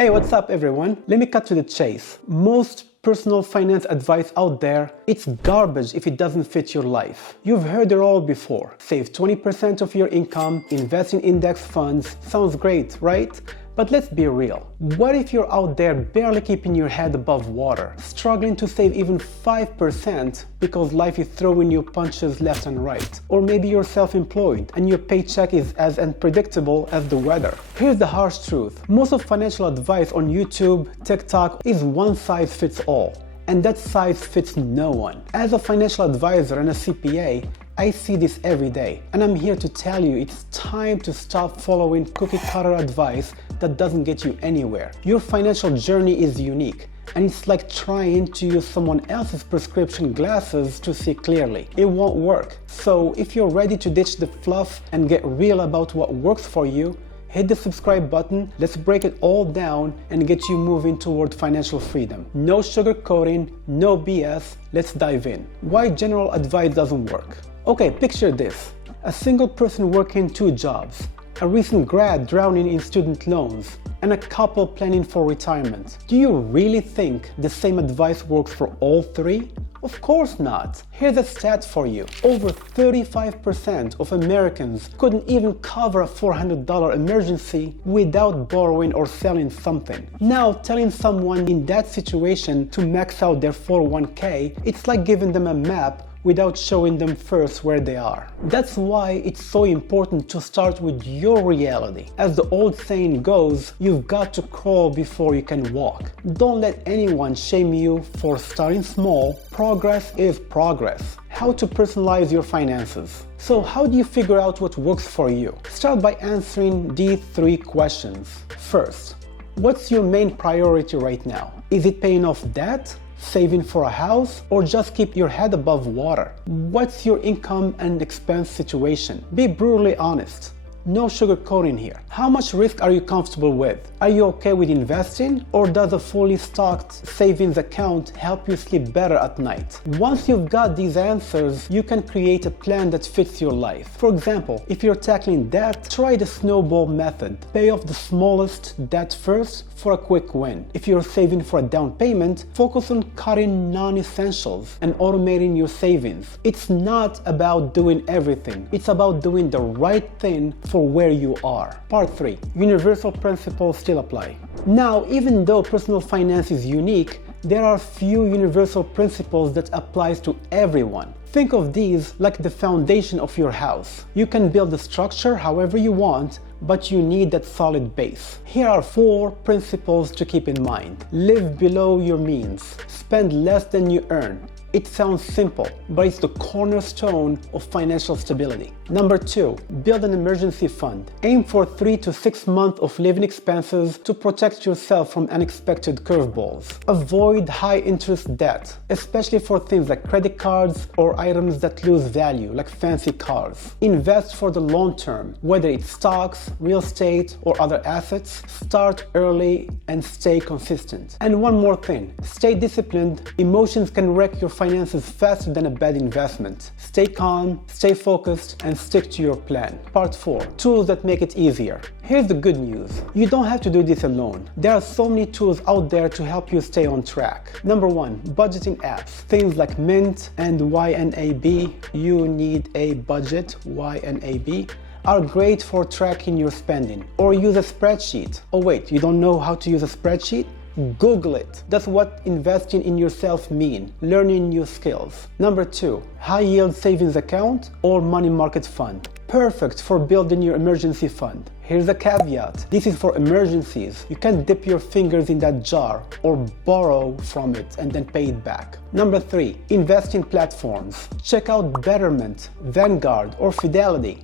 Hey, what's up everyone? Let me cut to the chase. Most personal finance advice out there, it's garbage if it doesn't fit your life. You've heard it all before. Save 20% of your income, invest in index funds. Sounds great, right? But let's be real. What if you're out there barely keeping your head above water, struggling to save even 5% because life is throwing you punches left and right? Or maybe you're self-employed and your paycheck is as unpredictable as the weather. Here's the harsh truth. Most of financial advice on YouTube, TikTok is one size fits all. And that size fits no one. As a financial advisor and a CPA, I see this every day, and I'm here to tell you it's time to stop following cookie-cutter advice that doesn't get you anywhere. Your financial journey is unique, and it's like trying to use someone else's prescription glasses to see clearly. It won't work. So if you're ready to ditch the fluff and get real about what works for you, hit the subscribe button, let's break it all down and get you moving toward financial freedom. No sugarcoating, no BS, let's dive in. Why general advice doesn't work. Okay, picture this. A single person working 2 jobs, a recent grad drowning in student loans, and a couple planning for retirement. Do you really think the same advice works for all 3? Of course not. Here's a stat for you. Over 35% of Americans couldn't even cover a $400 emergency without borrowing or selling something. Now, telling someone in that situation to max out their 401k, it's like giving them a map without showing them first where they are. That's why it's so important to start with your reality. As the old saying goes, you've got to crawl before you can walk. Don't let anyone shame you for starting small. Progress is progress. How to personalize your finances. So how do you figure out what works for you? Start by answering these 3 questions. First, what's your main priority right now? Is it paying off debt? Saving for a house, or just keep your head above water? What's your income and expense situation? Be brutally honest. No sugarcoating here. How much risk are you comfortable with? Are you okay with investing, or does a fully stocked savings account help you sleep better at night? Once you've got these answers, you can create a plan that fits your life. For example, if you're tackling debt, try the snowball method. Pay off the smallest debt first for a quick win. If you're saving for a down payment, focus on cutting non-essentials and automating your savings. It's not about doing everything. It's about doing the right thing for where you are. Part 3. Universal principles still apply. Now, even though personal finance is unique, there are few universal principles that applies to everyone. Think of these like the foundation of your house. You can build the structure however you want, but you need that solid base. Here are 4 principles to keep in mind. Live below your means. Spend less than you earn. It sounds simple, but it's the cornerstone of financial stability. Number 2, build an emergency fund. Aim for 3 to 6 months of living expenses to protect yourself from unexpected curveballs. Avoid high-interest debt, especially for things like credit cards or items that lose value, like fancy cars. Invest for the long term, whether it's stocks, real estate, or other assets. Start early and stay consistent. And one more thing, stay disciplined. Emotions can wreck your finances faster than a bad investment. Stay calm, stay focused, and stick to your plan. Part 4. Tools that make it easier. Here's the good news. You don't have to do this alone. There are so many tools out there to help you stay on track. Number 1. Budgeting apps. Things like Mint and YNAB. You need a budget, YNAB, are great for tracking your spending. Or use a spreadsheet. Oh wait, you don't know how to use a spreadsheet? Google it. That's what investing in yourself means. Learning new skills. Number 2, high yield savings account or money market fund. Perfect for building your emergency fund. Here's a caveat. This is for emergencies. You can't dip your fingers in that jar or borrow from it and then pay it back. Number 3, investing platforms. Check out Betterment, Vanguard, or Fidelity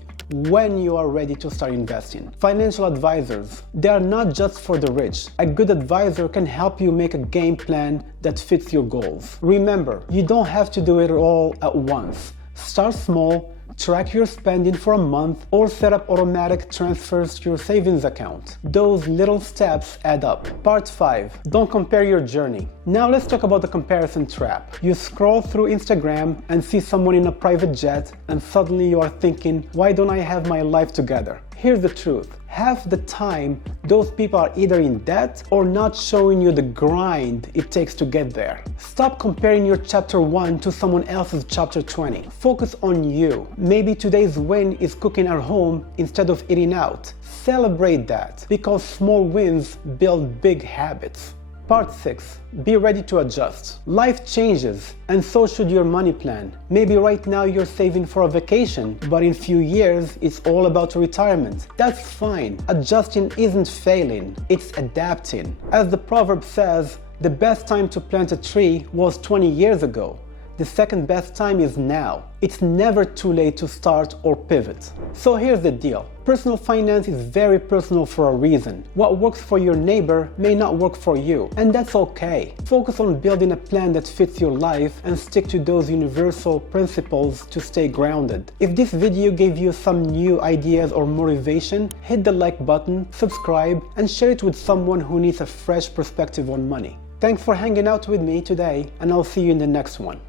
when you are ready to start investing. Financial advisors, they are not just for the rich. A good advisor can help you make a game plan that fits your goals. Remember, you don't have to do it all at once. Start small, track your spending for a month, or set up automatic transfers to your savings account. Those little steps add up. Part 5. Don't compare your journey. Now let's talk about the comparison trap. You scroll through Instagram and see someone in a private jet, and suddenly you are thinking, why don't I have my life together? Here's the truth. Half the time, those people are either in debt or not showing you the grind it takes to get there. Stop comparing your chapter 1 to someone else's chapter 20. Focus on you. Maybe today's win is cooking at home instead of eating out. Celebrate that, because small wins build big habits. Part 6. Be ready to adjust. Life changes, and so should your money plan. Maybe right now you're saving for a vacation, but in few years it's all about retirement. That's fine. Adjusting isn't failing, it's adapting. As the proverb says, the best time to plant a tree was 20 years ago. The second best time is now. It's never too late to start or pivot. So here's the deal. Personal finance is very personal for a reason. What works for your neighbor may not work for you, and that's okay. Focus on building a plan that fits your life and stick to those universal principles to stay grounded. If this video gave you some new ideas or motivation, hit the like button, subscribe, and share it with someone who needs a fresh perspective on money. Thanks for hanging out with me today, and I'll see you in the next one.